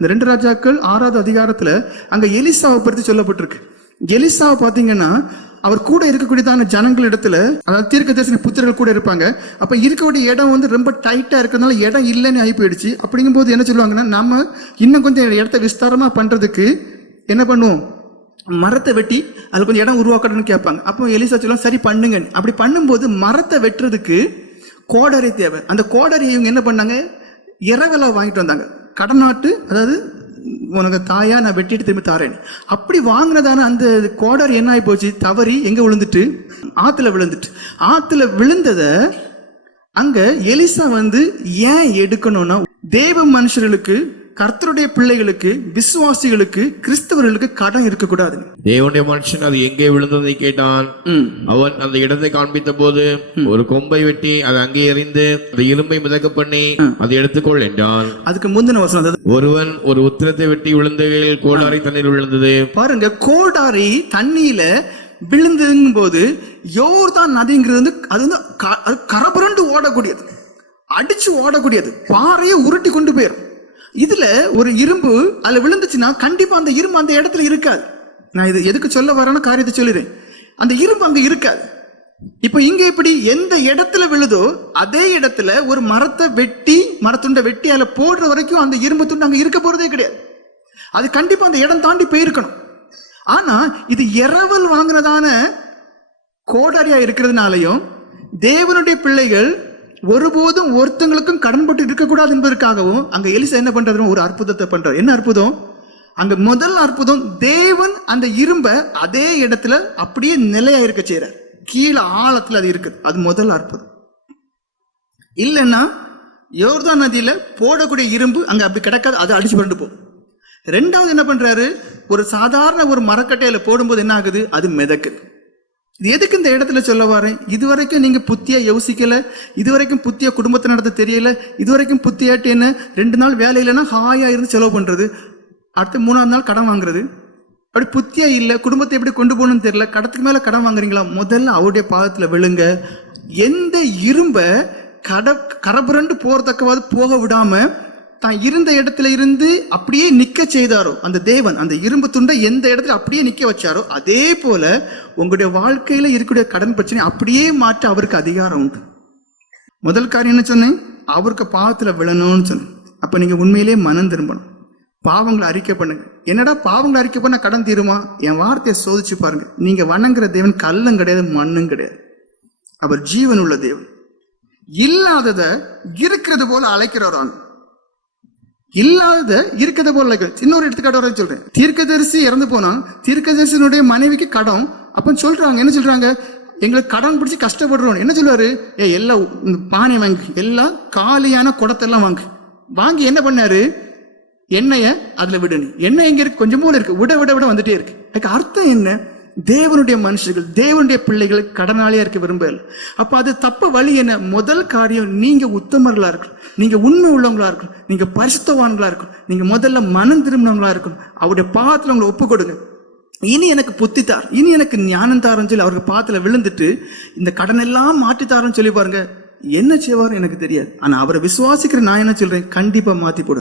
இந்த ரெண்டு ராஜாக்கள் ஆறாவது அதிகாரத்துல அங்க எலிசாவை பற்றி சொல்லப்பட்டிருக்கு. எலிசாவை பாத்தீங்கன்னா அவர் கூட இருக்கக்கூடியதான ஜனங்கள் இடத்துல அதாவது தீர்க்கதரிசன புத்திரர்கள் கூட இருப்பாங்க. அப்ப இருக்கக்கூடிய இடம் வந்து ரொம்ப டைட்டா இருக்கிறதுனால இடம் இல்லைன்னு ஆகி போயிடுச்சு அப்படிங்கும்போது என்ன சொல்லுவாங்கன்னா நம்ம இன்னும் கொஞ்சம் இடத்த விஸ்தாரமா பண்றதுக்கு என்ன பண்ணுவோம்? மரத்தை வெட்டி அதில் கொஞ்சம் இடம் உருவாக்கணும்னு கேட்பாங்க. அப்போ எலிசா சொல்லுவாங்க சரி பண்ணுங்க அப்படி பண்ணும்போது மரத்தை வெட்டுறதுக்கு கோடரி தேவை. அந்த கோடரியை இவங்க என்ன பண்ணாங்க? இரவலா வாங்கிட்டு வந்தாங்க. கடநாட்டு அதாவது உனக்கு தாயா நான் வெட்டிட்டு திரும்பி தாரேன். அப்படி வாங்கினதான அந்த கோடர் என்ன ஆகி போச்சு? தவறி எங்க விழுந்துட்டு? ஆத்துல விழுந்துட்டு. ஆத்துல விழுந்தத அங்க எலிசா வந்து ஏன் எடுக்கணும்னா தேவ மனுஷர்களுக்கு கர்த்தருடைய பிள்ளைகளுக்கு விசுவாசிகளுக்கு கிறிஸ்தவர்களுக்கு கடன் இருக்கக்கூடாது. தேவனுடைய மனுஷன் அது எங்கே விழுந்ததை கேட்டான். அவன் அந்த இடத்தை காண்பித்த போது ஒரு கொம்பை வெட்டி அதை அங்கே எறிந்து அந்த இரும்பை மிதக்க பண்ணி அதை எடுத்துக்கொள் என்றான். அதுக்கு முந்தின வசனம் ஒருவன் ஒரு உத்திரத்தை வெட்டி விழுந்தகையில் கோடாரி தண்ணீர் விழுந்தது. பாருங்க கோடாரி தண்ணியில விழுந்துங்கும் போது யோர்தான் நதிங்கிறது வந்து அது வந்து கரபுரண்டு ஓடக்கூடியது. அடிச்சு ஓடக்கூடியது. பாறையை உருட்டி கொண்டு போயிடும் இதுல ஒரு இரும்பு அதுல விழுந்துச்சுன்னா கண்டிப்பா அந்த இரும்பு அந்த இடத்துல இருக்காது. நான் இது எதுக்கு சொல்ல வரேன்னு காரியத்தை சொல்லிடுறேன். அந்த இரும்பு அங்க இருக்காது. இப்ப இங்க எப்படி எந்த இடத்துல விழுதோ அதே இடத்துல ஒரு மரத்தை வெட்டி மரத்துண்டை வெட்டி அதுல போடுற வரைக்கும் அந்த இரும்பு துண்டு அங்க இருக்க போறதே கிடையாது. அது கண்டிப்பா அந்த இடம் தாண்டி போயிருக்கணும். ஆனா இது இரவல் வாங்கினதான கோடாரியா இருக்கிறதுனாலையும் தேவனுடைய பிள்ளைகள் ஒருபோதும் ஒருத்தங்களுக்கும் கடன்பட்டு இருக்கக்கூடாது என்பதற்காகவும் அங்க எலிசா என்ன பண்றாரு ஒரு அற்புதத்தை பண்றாரு. என்ன அற்புதம்? அங்க முதல் அற்புதம் தேவன் அந்த இரும்ப அதே இடத்துல அப்படியே நிலையா இருக்க செய்யறார் கீழே ஆழத்துல அது இருக்குது. அது முதல் அற்புதம். இல்லைன்னா யோர்தான் நதியில போடக்கூடிய இரும்பு அங்க அப்படி கிடக்காது அதை அடிச்சு கொண்டு போகும். ரெண்டாவது என்ன பண்றாரு? ஒரு சாதாரண ஒரு மரக்கட்டையில போடும்போது என்ன ஆகுது? அது மிதக்குது. இது எதுக்கு இந்த இடத்துல சொல்ல வரேன்? இதுவரைக்கும் நீங்க புத்தியா யோசிக்கல. இதுவரைக்கும் புத்தியா குடும்பத்தை நடத்த தெரியல. இதுவரைக்கும் புத்தியாட்டு என்ன? ரெண்டு நாள் வேலை இல்லைன்னா ஹாயா இருந்து செலவு பண்றது. அடுத்து மூணாவது நாள் கடன் வாங்குறது. அப்படி புத்தியா இல்ல. குடும்பத்தை எப்படி கொண்டு போகணும்னு தெரியல. கடத்துக்கு மேல கடன் வாங்குறீங்களா? முதல்ல அவருடைய பாதத்துல விழுங்க. எந்த இரும்ப கட கரபுரண்டு போறதக்கவாது போக விடாம தான் இருந்த இடத்துல இருந்து அப்படியே நிக்க செய்தாரோ அந்த தேவன் அந்த இரும்பு துண்டை எந்த இடத்துல அப்படியே நிக்க வச்சாரோ அதே போல உங்களுடைய வாழ்க்கையில இருக்கக்கூடிய கடன் பிரச்சனை அப்படியே மாற்ற அவருக்கு அதிகாரம் உண்டு. முதல் காரியம் என்ன சொன்னேன்? அவருக்கு பாவத்துல விழணும்னு சொன்னேன். அப்ப நீங்க உண்மையிலேயே மனம் திரும்பணும். பாவங்களை அறிக்கை பண்ணுங்க. என்னடா பாவங்களை அறிக்கை பண்ண கடன் தீருமா? என் வார்த்தையை சோதிச்சு பாருங்க. நீங்க வணங்குற தேவன் கல்லும் கிடையாது மண்ணும் கிடையாது. அவர் ஜீவன் உள்ள தேவன். இல்லாதத இருக்கிறது போல அழைக்கிறவரான் இல்லாதத இருக்கத போல இன்னொரு எடுத்துக்காட்டு வர சொல்றேன். தீர்க்கதரிசி இறந்து போனா தீர்க்கதரிசினுடைய மனைவிக்கு கடன். அப்ப சொல்றாங்க என்ன சொல்றாங்க? எங்களுக்கு கடன் பிடிச்சி கஷ்டப்படுறோம். என்ன சொல்லுவாரு? ஏ எல்லாம் இந்த பானை வாங்கு. எல்லாம் காலியான குடத்தெல்லாம் வாங்கு. வாங்கி என்ன பண்ணாரு? எண்ணெயை அதுல விடணும் எண்ணெய் எங்க இருக்கு? கொஞ்சம் போல இருக்கு. விட விட விட வந்துட்டே இருக்கு. அதுக்கு அர்த்தம் என்ன? தேவனுடைய மனுஷர்கள் தேவனுடைய பிள்ளைகள் கடனாளியாக இருக்க விரும்பல அப்போ அது தப்பு வழி என்ன முதல் காரியம் நீங்கள் உத்தமர்களாக இருக்கணும். நீங்கள் உண்மை உள்ளவங்களா இருக்கணும். நீங்கள் பரிசுத்தவான்களாக இருக்கணும். நீங்கள் முதல்ல மனம் திரும்பினவங்களாக இருக்கணும். அவருடைய பாதத்தில் உங்களை ஒப்பு கொடுங்க. இனி எனக்கு புத்தி தார். இனி எனக்கு ஞானம் தாரன்னு சொல்லி அவருக்கு பாத்துல விழுந்துட்டு இந்த கடன் எல்லாம் மாற்றி தாரன்னு சொல்லி பாருங்க. என்ன செய்வார் எனக்கு தெரியாது. ஆனால் அவரை விசுவாசிக்கிற நான் என்ன சொல்கிறேன் கண்டிப்பாக மாற்றி போடுங்க